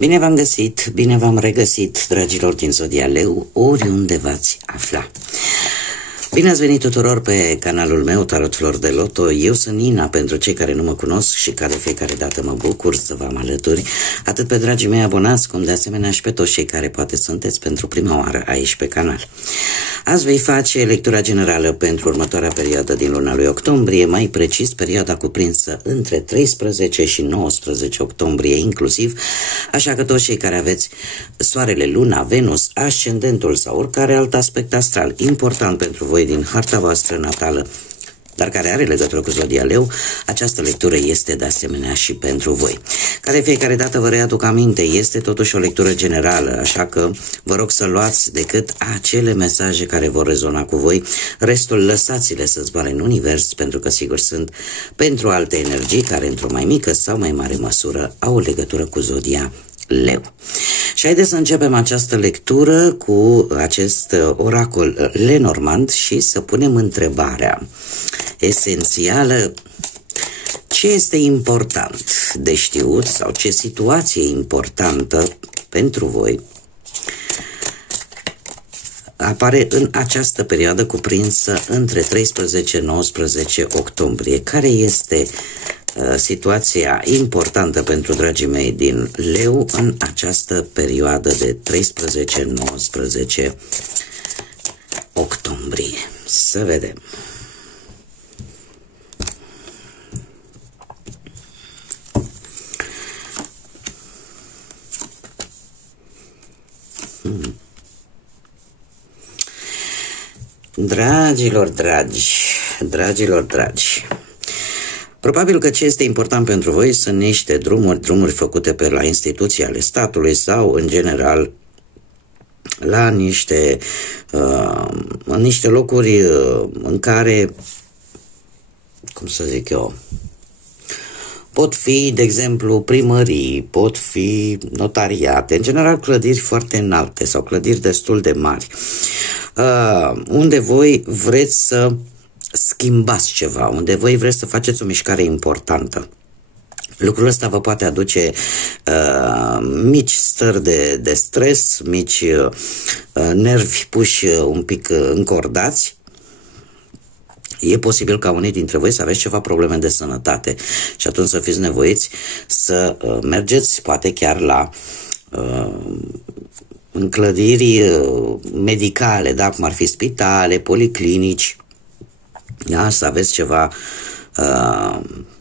Bine v-am găsit, bine v-am regăsit, dragilor din Zodia Leu, oriunde v-ați afla. Bine ați venit tuturor pe canalul meu, Tarot Flor de Loto. Eu sunt Nina, pentru cei care nu mă cunosc și ca de fiecare dată mă bucur să vă am alături, atât pe dragii mei abonați, cum de asemenea și pe toți cei care poate sunteți pentru prima oară aici pe canal. Azi vei face lectura generală pentru următoarea perioadă din luna lui octombrie, mai precis perioada cuprinsă între 13 și 19 octombrie inclusiv, așa că toți cei care aveți Soarele, Luna, Venus, Ascendentul sau oricare alt aspect astral important pentru voi din harta voastră natală, dar care are legătură cu Zodia Leu, această lectură este de asemenea și pentru voi. Ca de fiecare dată vă readuc aminte, este totuși o lectură generală, așa că vă rog să luați decât acele mesaje care vor rezona cu voi, restul lăsați-le să zboare în univers, pentru că sigur sunt pentru alte energii care într-o mai mică sau mai mare măsură au legătură cu Zodia Leu. Și haideți să începem această lectură cu acest oracol Lenormand și să punem întrebarea esențială: ce este important de știut sau ce situație importantă pentru voi apare în această perioadă cuprinsă între 13-19 octombrie? Care este situația importantă pentru dragii mei din Leu în această perioadă de 13-19 octombrie? Să vedem. Dragilor dragi, probabil că ce este important pentru voi sunt niște drumuri făcute pe la instituții ale statului sau, în general, la niște locuri în care, cum să zic eu, pot fi, de exemplu, primării, pot fi notariate, în general clădiri foarte înalte sau clădiri destul de mari, unde voi vreți să schimbați ceva, unde voi vreți să faceți o mișcare importantă. Lucrul ăsta vă poate aduce mici stări de stres, mici nervi puși un pic încordați. E posibil ca unii dintre voi să aveți ceva probleme de sănătate și atunci să fiți nevoiți să mergeți poate chiar la în clădiri medicale, da, cum ar fi spitale, policlinici, da, să aveți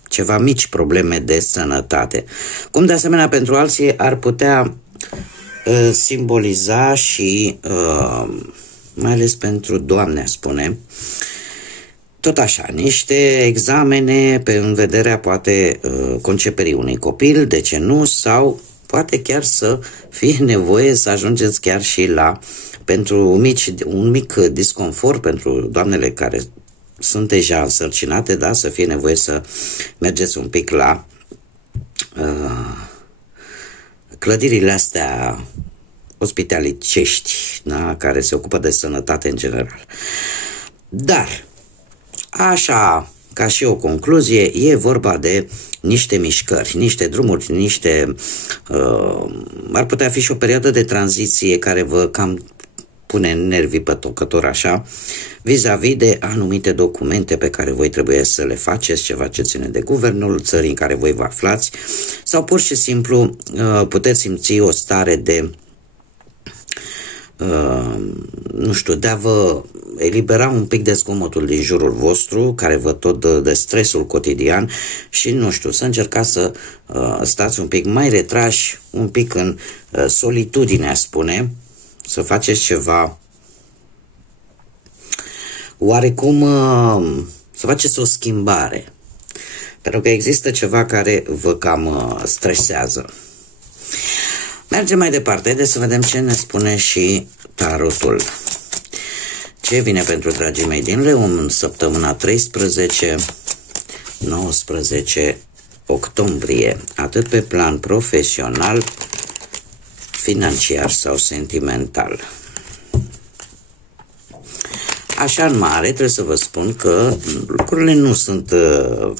ceva mici probleme de sănătate. Cum de asemenea pentru alții ar putea simboliza și mai ales pentru doamne, spune, tot așa, niște examene în vederea poate conceperii unui copil, de ce nu, sau poate chiar să fie nevoie să ajungeți chiar și la, pentru un mic disconfort pentru doamnele care sunt deja însărcinate, da, să fie nevoie să mergeți un pic la clădirile astea ospitalicești, da, care se ocupă de sănătate în general. Dar, așa, ca și o concluzie, e vorba de niște mișcări, niște drumuri, ar putea fi și o perioadă de tranziție care vă cam pune nervii pe tocător așa, vis-a-vis de anumite documente pe care voi trebuie să le faceți, ceva ce ține de guvernul țării în care voi vă aflați, sau pur și simplu puteți simți o stare de nu știu, de a vă elibera un pic de zgomotul din jurul vostru, care vă tot dă de stresul cotidian și, nu știu, să încercați să stați un pic mai retrași, un pic în solitudine, spune, să faceți ceva oarecum, să faceți o schimbare, pentru că există ceva care vă cam stresează. Mergem mai departe, haideți să vedem ce ne spune și tarotul. Ce vine pentru dragii mei din Leu în săptămâna 13-19 octombrie, atât pe plan profesional, financiar sau sentimental. Așa în mare trebuie să vă spun că lucrurile nu sunt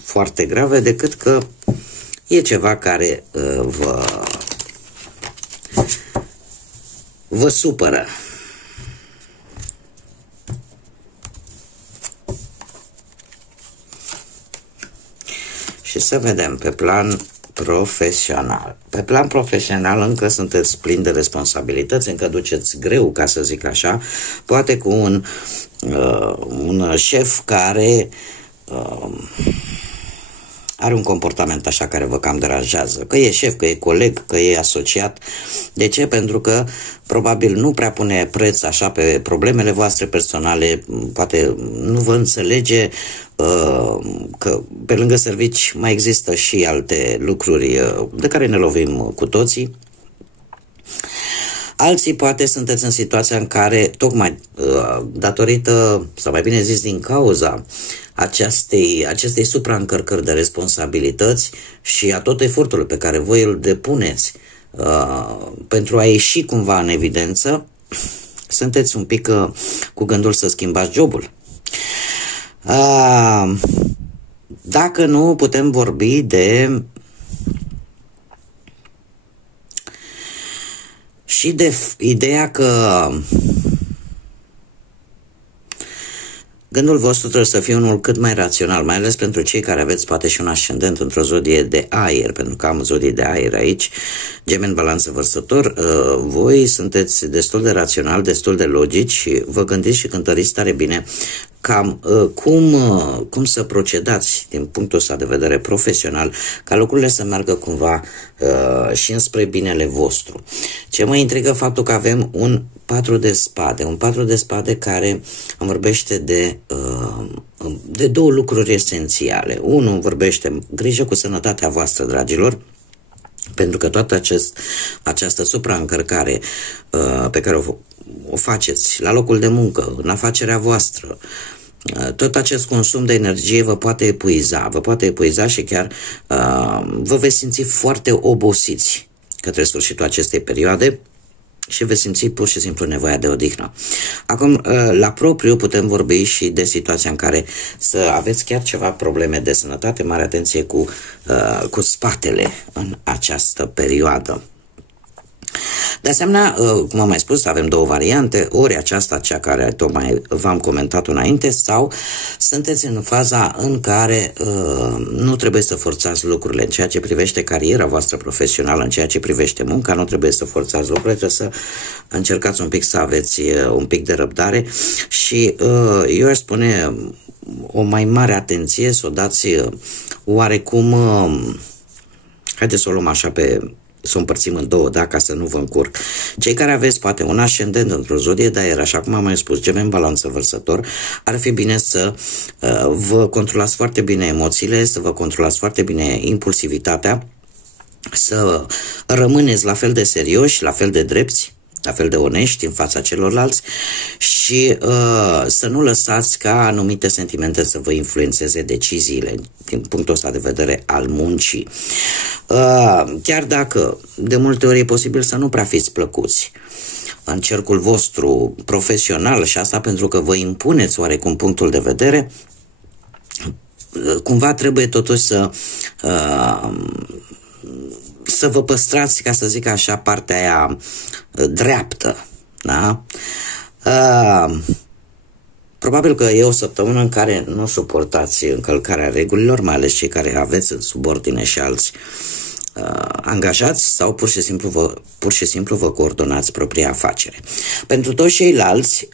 foarte grave, decât că e ceva care vă vă supără. Și să vedem pe plan profesional. Pe plan profesional încă sunteți plini de responsabilități, încă duceți greu, ca să zic așa, poate cu un șef care are un comportament așa care vă cam deranjează. Că e șef, că e coleg, că e asociat. De ce? Pentru că probabil nu prea pune preț așa pe problemele voastre personale, poate nu vă înțelege că pe lângă servici mai există și alte lucruri de care ne lovim cu toții. Alții poate sunteți în situația în care, tocmai datorită, sau mai bine zis din cauza acestei supraîncărcări de responsabilități și a tot efortul pe care voi îl depuneți pentru a ieși cumva în evidență, sunteți un pic cu gândul să schimbați jobul. Dacă nu, putem vorbi de și de ideea că gândul vostru trebuie să fie unul cât mai rațional, mai ales pentru cei care aveți poate și un ascendent într-o zodie de aer, pentru că am zodie de aer aici, Gemeni, Balanță, Vărsător. Voi sunteți destul de rațional, destul de logici și vă gândiți și cântăriți tare bine cam cum să procedați din punctul ăsta de vedere profesional, ca lucrurile să meargă cumva și înspre binele vostru. Ce mă intrigă faptul că avem un 4 de spade, un 4 de spade care îmi vorbește de două lucruri esențiale. Unul vorbește grijă cu sănătatea voastră, dragilor, pentru că toată această supraîncărcare pe care o faceți la locul de muncă, în afacerea voastră, tot acest consum de energie vă poate epuiza și chiar vă veți simți foarte obosiți către sfârșitul acestei perioade și veți simți pur și simplu nevoia de odihnă. Acum, la propriu, putem vorbi și de situația în care să aveți chiar ceva probleme de sănătate, mare atenție cu spatele în această perioadă. De asemenea, cum am mai spus, avem două variante, ori aceasta, cea care tocmai v-am comentat înainte, sau sunteți în faza în care nu trebuie să forțați lucrurile în ceea ce privește cariera voastră profesională, în ceea ce privește munca, nu trebuie să forțați lucrurile, trebuie să încercați un pic să aveți un pic de răbdare și eu aș spune o mai mare atenție, să o dați oarecum, haideți să o luăm așa să o împărțim în două, da, ca să nu vă încurc. Cei care aveți poate un ascendent într-o zodie de aer, așa cum am mai spus, Gemeni, Balanță, Vărsător, ar fi bine să vă controlați foarte bine emoțiile, să vă controlați foarte bine impulsivitatea, să rămâneți la fel de serioși, la fel de drepți, la fel de onești în fața celorlalți și să nu lăsați ca anumite sentimente să vă influențeze deciziile din punctul ăsta de vedere al muncii. Chiar dacă de multe ori e posibil să nu prea fiți plăcuți în cercul vostru profesional și asta pentru că vă impuneți oarecum punctul de vedere, cumva trebuie totuși să vă păstrați, ca să zic așa, partea aia dreaptă, da? Probabil că e o săptămână în care nu suportați încălcarea regulilor, mai ales cei care aveți în subordine și alți angajați sau pur și simplu vă coordonați propria afacere. Pentru toți ceilalți,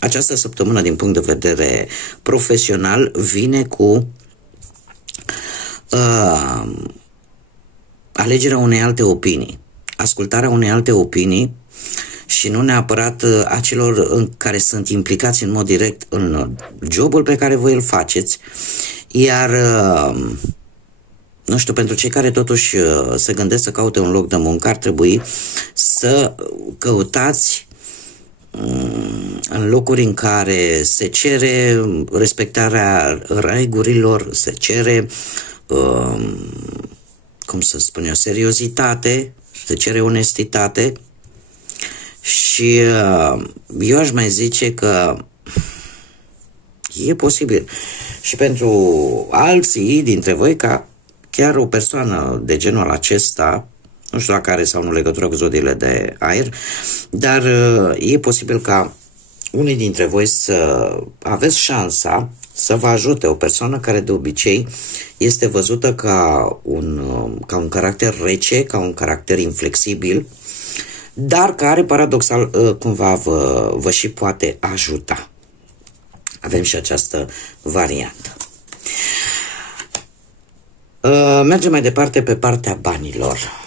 această săptămână din punct de vedere profesional vine cu alegerea unei alte opinii, ascultarea unei alte opinii și nu neapărat a celor care sunt implicați în mod direct în jobul pe care voi îl faceți, iar nu știu, pentru cei care totuși se gândesc să caute un loc de muncă, ar trebui să căutați în locuri în care se cere respectarea regulilor, se cere cum să spun eu, seriozitate, se cere onestitate și eu aș mai zice că e posibil și pentru alții dintre voi ca chiar o persoană de genul acesta, Nu știu dacă are sau nu legătură cu zodiile de aer, dar e posibil ca unii dintre voi să aveți șansa să vă ajute o persoană care de obicei este văzută ca un caracter rece, ca un caracter inflexibil, dar care paradoxal cumva vă și poate ajuta. Avem și această variantă. Mergem mai departe pe partea banilor.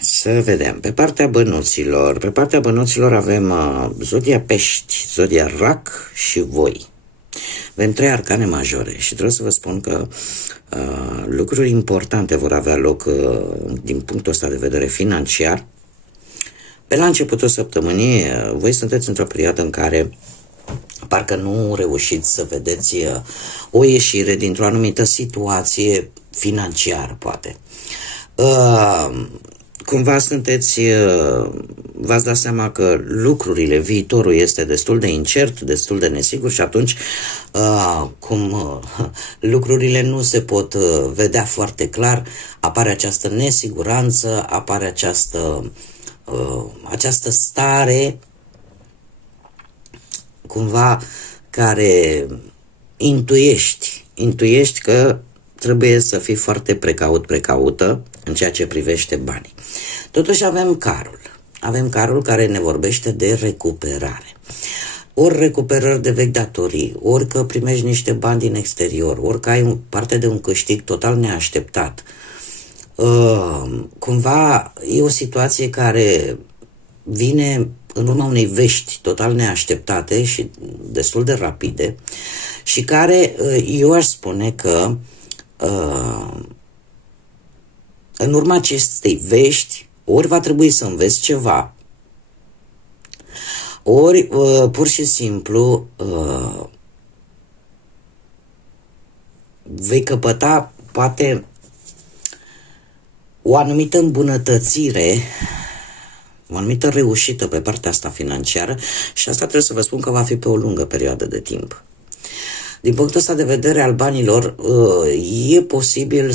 Să vedem. Pe partea bănuților. Pe partea bănuților avem zodia Pești, zodia Rac și Voi. Avem 3 arcane majore și trebuie să vă spun că lucruri importante vor avea loc din punctul ăsta de vedere financiar. Pe la începutul săptămânii, voi sunteți într-o perioadă în care parcă nu reușiți să vedeți o ieșire dintr-o anumită situație financiară, poate. Cumva v-ați dat seama că lucrurile, viitorul este destul de incert, destul de nesigur și atunci cum lucrurile nu se pot vedea foarte clar, apare această nesiguranță, apare această stare cumva care intuiești că trebuie să fii foarte precaută în ceea ce privește banii. Totuși avem carul care ne vorbește de recuperare. Ori recuperări de vechi datorii, ori că primești niște bani din exterior, ori că ai parte de un câștig total neașteptat. Cumva e o situație care vine în urma unei vești total neașteptate și destul de rapide și care eu aș spune că în urma acestei vești ori va trebui să înveți ceva, ori pur și simplu vei căpăta poate o anumită îmbunătățire, o anumită reușită pe partea asta financiară și asta trebuie să vă spun că va fi pe o lungă perioadă de timp. Din punctul ăsta de vedere al banilor, e posibil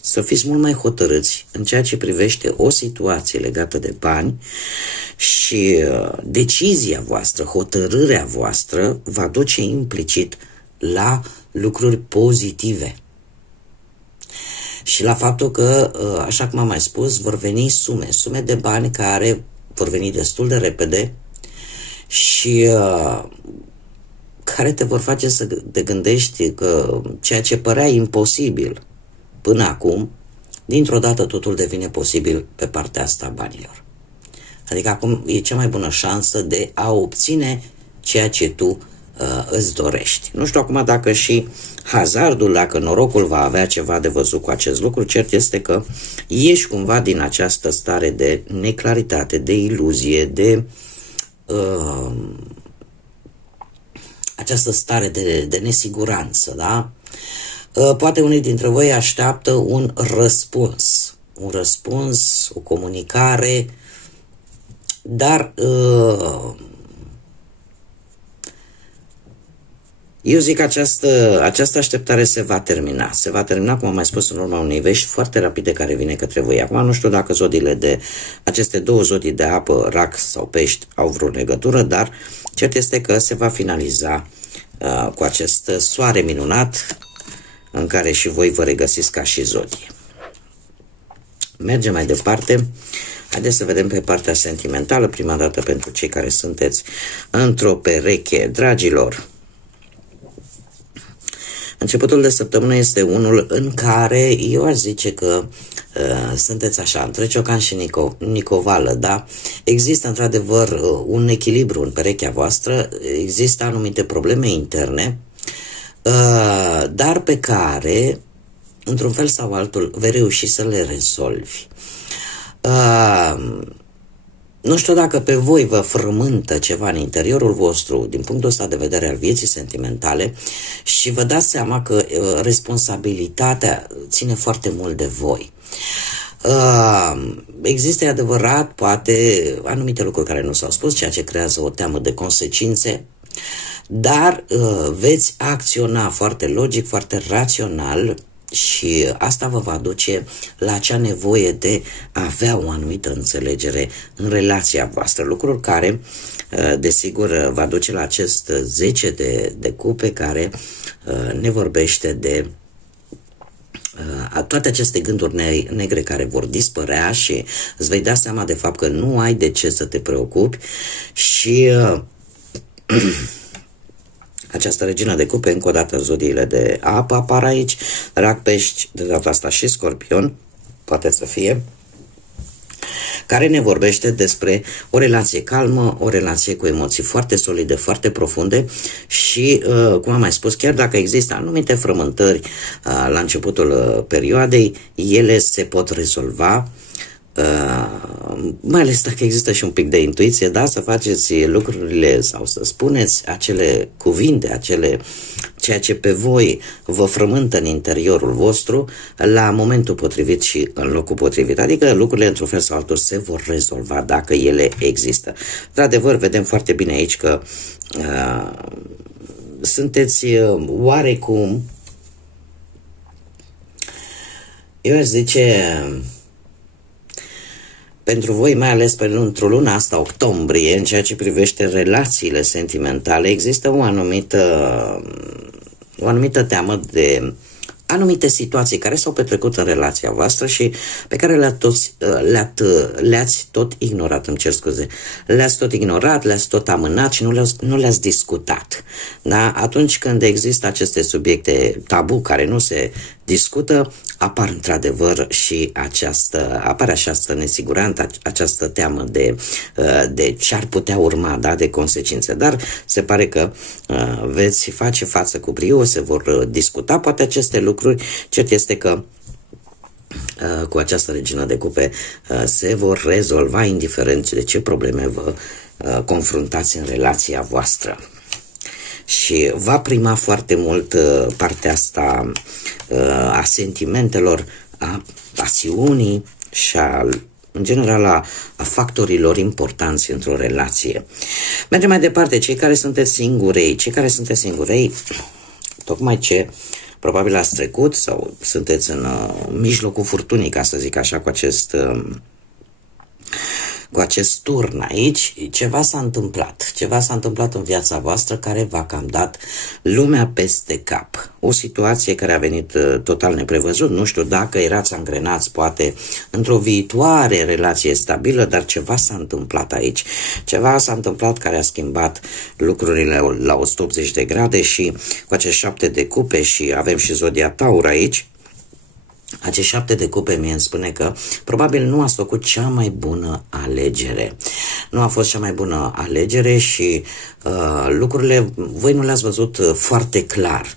să fiți mult mai hotărâți în ceea ce privește o situație legată de bani și decizia voastră, hotărârea voastră va duce implicit la lucruri pozitive. Și la faptul că, așa cum am mai spus, vor veni sume de bani care vor veni destul de repede și care te vor face să te gândești că ceea ce părea imposibil până acum, dintr-o dată totul devine posibil pe partea asta a banilor. Adică acum e cea mai bună șansă de a obține ceea ce tu îți dorești. Nu știu acum dacă și hazardul, dacă norocul va avea ceva de văzut cu acest lucru, cert este că ieși cumva din această stare de neclaritate, de iluzie, de această stare de nesiguranță, da? Poate unii dintre voi așteaptă un răspuns, o comunicare, dar eu zic că această așteptare se va termina. Se va termina, cum am mai spus, în urma unei vești foarte rapide care vine către voi. Acum nu știu dacă aceste două zodii de apă, Rac sau Pești, au vreo legătură, dar cert este că se va finaliza cu acest soare minunat în care și voi vă regăsiți ca și zodie. Mergem mai departe. Haideți să vedem pe partea sentimentală, prima dată pentru cei care sunteți într-o pereche. Dragilor, începutul de săptămână este unul în care eu aș zice că sunteți așa, între ciocan și nicovală, da? Există într-adevăr un echilibru în perechea voastră, există anumite probleme interne, dar pe care, într-un fel sau altul, vei reuși să le rezolvi. Nu știu dacă pe voi vă frământă ceva în interiorul vostru din punctul ăsta de vedere al vieții sentimentale și vă dați seama că responsabilitatea ține foarte mult de voi. Există, e adevărat, poate anumite lucruri care nu s-au spus, ceea ce creează o teamă de consecințe, dar veți acționa foarte logic, foarte rațional și asta vă va duce la acea nevoie de a avea o anumită înțelegere în relația voastră, lucruri care, desigur, va duce la acest 10 de cupe care ne vorbește de toate aceste gânduri negre care vor dispărea și îți vei da seama de fapt că nu ai de ce să te preocupi și această regină de cupe, încă o dată zodiile de apă apar aici, Rac, Pești, de data asta și Scorpion, poate să fie, care ne vorbește despre o relație calmă, o relație cu emoții foarte solide, foarte profunde și, cum am mai spus, chiar dacă există anumite frământări la începutul perioadei, ele se pot rezolva, mai ales dacă există și un pic de intuiție, da, să faceți lucrurile sau să spuneți acele cuvinte, ceea ce pe voi vă frământă în interiorul vostru la momentul potrivit și în locul potrivit. Adică lucrurile într-un fel sau altul se vor rezolva dacă ele există. Într-adevăr, vedem foarte bine aici că sunteți oarecum, eu aș zice, pentru voi, mai ales pentru luna asta, octombrie, în ceea ce privește relațiile sentimentale, există o anumită teamă de anumite situații care s-au petrecut în relația voastră și pe care le-ați tot ignorat, îmi cer scuze. Le-ați tot ignorat, le-ați tot amânat și nu le-ați discutat. Da? Atunci când există aceste subiecte tabu care nu se discută, apar într-adevăr și apare această nesiguranță, această teamă de ce ar putea urma, da, de consecințe. Dar se pare că veți face față cu brio, se vor discuta poate aceste lucruri. Cert este că cu această regină de cupe se vor rezolva indiferent de ce probleme vă confruntați în relația voastră. Și va prima foarte mult partea asta a sentimentelor, a pasiunii și în general a factorilor importanți într-o relație. Mergem mai departe, cei care sunteți singurei, tocmai ce probabil ați trecut sau sunteți în mijlocul furtunii, ca să zic așa, cu acest turn aici, ceva s-a întâmplat în viața voastră care v-a cam dat lumea peste cap. O situație care a venit total neprevăzut, nu știu dacă erați angrenați poate într-o viitoare relație stabilă, dar ceva s-a întâmplat aici. Ceva s-a întâmplat care a schimbat lucrurile la 180 de grade și cu acești 7 de cupe și avem și zodia Taur aici, acești 7 de cupe mie îmi spune că probabil nu ați făcut cea mai bună alegere. Nu a fost cea mai bună alegere și lucrurile voi nu le-ați văzut foarte clar.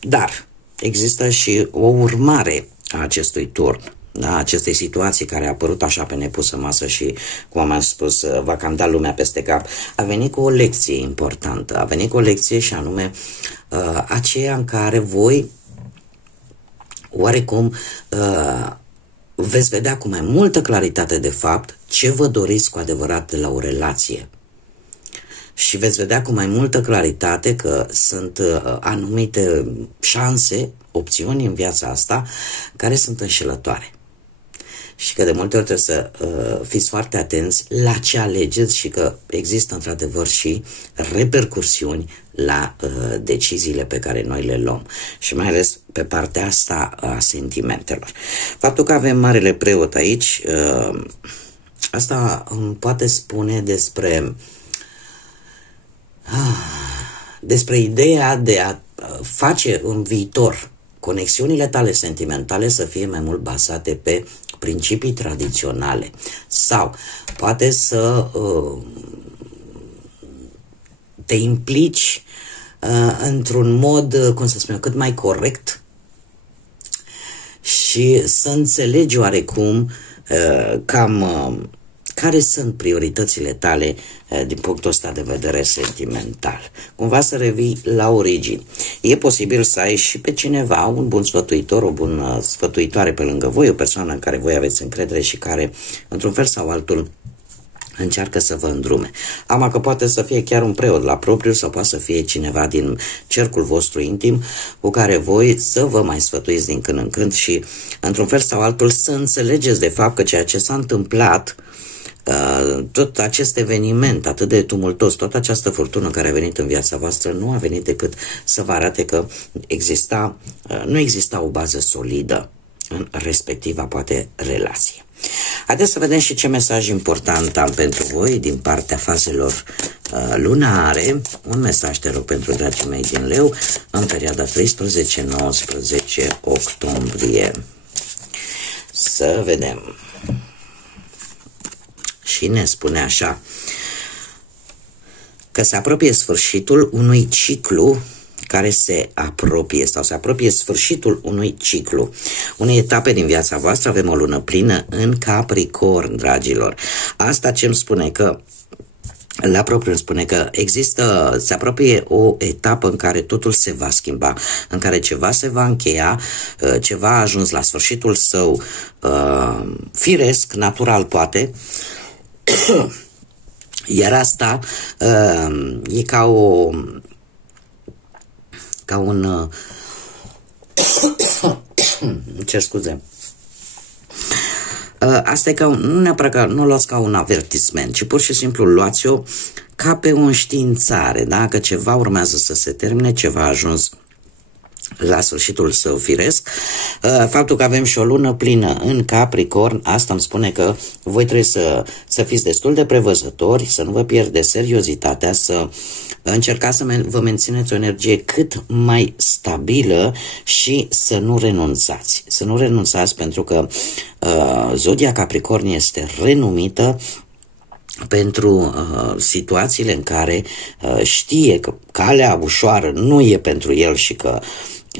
Dar există și o urmare a acestui turn, da? Acestei situații care a apărut așa pe nepusă masă și, cum am spus, va cam da lumea peste cap. A venit cu o lecție importantă, a venit cu o lecție și anume aceea în care voi oarecum veți vedea cu mai multă claritate de fapt ce vă doriți cu adevărat de la o relație. Și veți vedea cu mai multă claritate că sunt anumite șanse, opțiuni în viața asta care sunt înșelătoare. Și că de multe ori trebuie să fiți foarte atenți la ce alegeți și că există într-adevăr și repercursiuni la deciziile pe care noi le luăm. Și mai ales pe partea asta a sentimentelor. Faptul că avem Marele Preot aici, asta îmi poate spune despre ideea de a face în viitor conexiunile tale sentimentale să fie mai mult bazate pe principii tradiționale sau poate să te implici într-un mod, cum să spun eu, cât mai corect cam care sunt prioritățile tale din punctul ăsta de vedere sentimental. Cumva să revii la origini. E posibil să ai și pe cineva, un bun sfătuitor, o bună sfătuitoare pe lângă voi, o persoană în care voi aveți încredere și care, într-un fel sau altul, încearcă să vă îndrume. Ama că poate să fie chiar un preot la propriu sau poate să fie cineva din cercul vostru intim cu care voi să vă mai sfătuiți din când în când și, într-un fel sau altul, să înțelegeți de fapt că ceea ce s-a întâmplat, tot acest eveniment atât de tumultos, toată această furtună care a venit în viața voastră nu a venit decât să vă arate că nu exista o bază solidă în respectiva, poate, relație. Haideți să vedem și ce mesaj important am pentru voi din partea fazelor lunare. Un mesaj, te rog, pentru dragii mei din Leu în perioada 13-19 octombrie. Să vedem. Și ne spune așa, că se apropie sfârșitul unui ciclu care se apropie sau se apropie sfârșitul unui ciclu, unei etape din viața voastră. Avem o lună plină în Capricorn, dragilor. Asta ce îmi spune că la propriu îmi spune că se apropie o etapă în care totul se va schimba, în care ceva se va încheia, ceva a ajuns la sfârșitul său firesc, natural poate, iar asta e ca un cer scuze. Asta e nu neapărat că nu o luați ca un avertisment, ci pur și simplu luați-o ca pe o înștiințare, da? Că ceva urmează să se termine, ceva a ajuns la sfârșitul său firesc. Faptul că avem și o lună plină în Capricorn, asta îmi spune că voi trebuie să fiți destul de prevăzători, să nu vă pierdeți seriozitatea, să încercați să vă mențineți o energie cât mai stabilă și să nu renunțați. Să nu renunțați pentru că zodia Capricorn este renumită pentru situațiile în care știe că calea ușoară nu e pentru el și că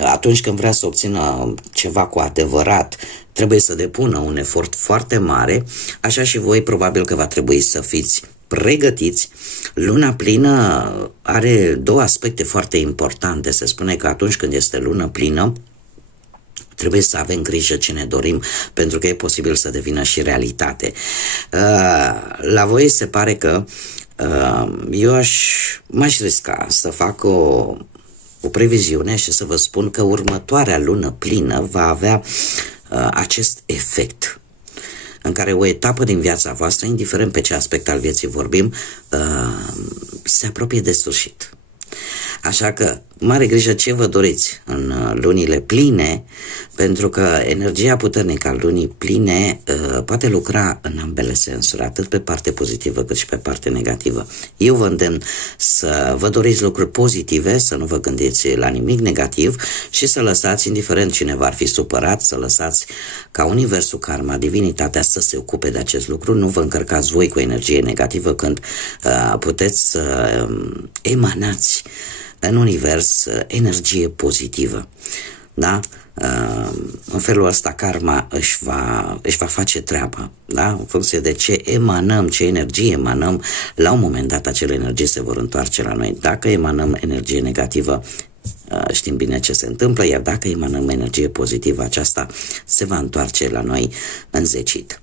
atunci când vrea să obțină ceva cu adevărat trebuie să depună un efort foarte mare, așa și voi probabil că va trebui să fiți pregătiți. Luna plină are două aspecte foarte importante. Se spune că atunci când este lună plină trebuie să avem grijă ce ne dorim, pentru că e posibil să devină și realitate. La voi se pare că eu m-aș risca să fac o previziune și să vă spun că următoarea lună plină va avea acest efect în care o etapă din viața voastră, indiferent pe ce aspect al vieții vorbim, se apropie de sfârșit. Așa că mare grijă ce vă doriți în lunile pline, pentru că energia puternică a lunii pline poate lucra în ambele sensuri, atât pe parte pozitivă cât și pe parte negativă. Eu vă îndemn să vă doriți lucruri pozitive, să nu vă gândiți la nimic negativ și să lăsați, indiferent cine v-ar fi supărat, să lăsați ca universul, karma, divinitatea să se ocupe de acest lucru. Nu vă încărcați voi cu energie negativă când puteți să emanați în univers energie pozitivă. Da? În felul ăsta karma își va face treaba. Da? În funcție de ce emanăm, ce energie emanăm, la un moment dat acele energii se vor întoarce la noi. Dacă emanăm energie negativă, știm bine ce se întâmplă, iar dacă emanăm energie pozitivă, aceasta se va întoarce la noi înzecit.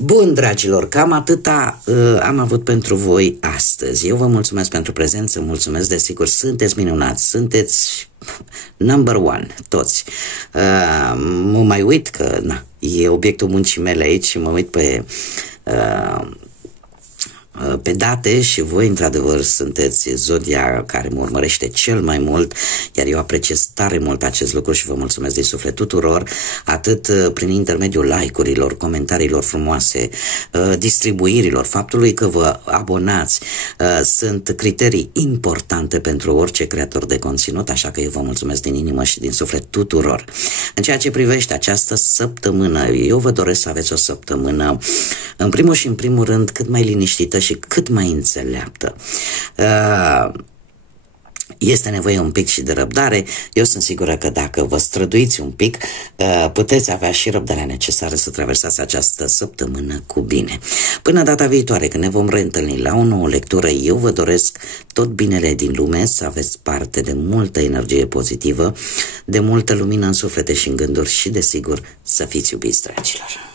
Bun, dragilor, cam atâta am avut pentru voi astăzi. Eu vă mulțumesc pentru prezență, mulțumesc, desigur, sunteți minunați, sunteți number one, toți. Mă mai uit că e obiectul muncii mele aici și mă uit pe date și voi, într-adevăr, sunteți zodia care mă urmărește cel mai mult, iar eu apreciez tare mult acest lucru și vă mulțumesc din suflet tuturor, atât prin intermediul like-urilor, comentariilor frumoase, distribuirilor, faptului că vă abonați, sunt criterii importante pentru orice creator de conținut, așa că eu vă mulțumesc din inimă și din suflet tuturor. În ceea ce privește această săptămână, eu vă doresc să aveți o săptămână, în primul și în primul rând, cât mai liniștită și cât mai înțeleaptă. Este nevoie un pic și de răbdare. Eu sunt sigură că dacă vă străduiți un pic, puteți avea și răbdarea necesară să traversați această săptămână cu bine. Până data viitoare, când ne vom reîntâlni la o nouă lectură, eu vă doresc tot binele din lume, să aveți parte de multă energie pozitivă, de multă lumină în suflete și în gânduri și, desigur, să fiți iubiți, dragilor.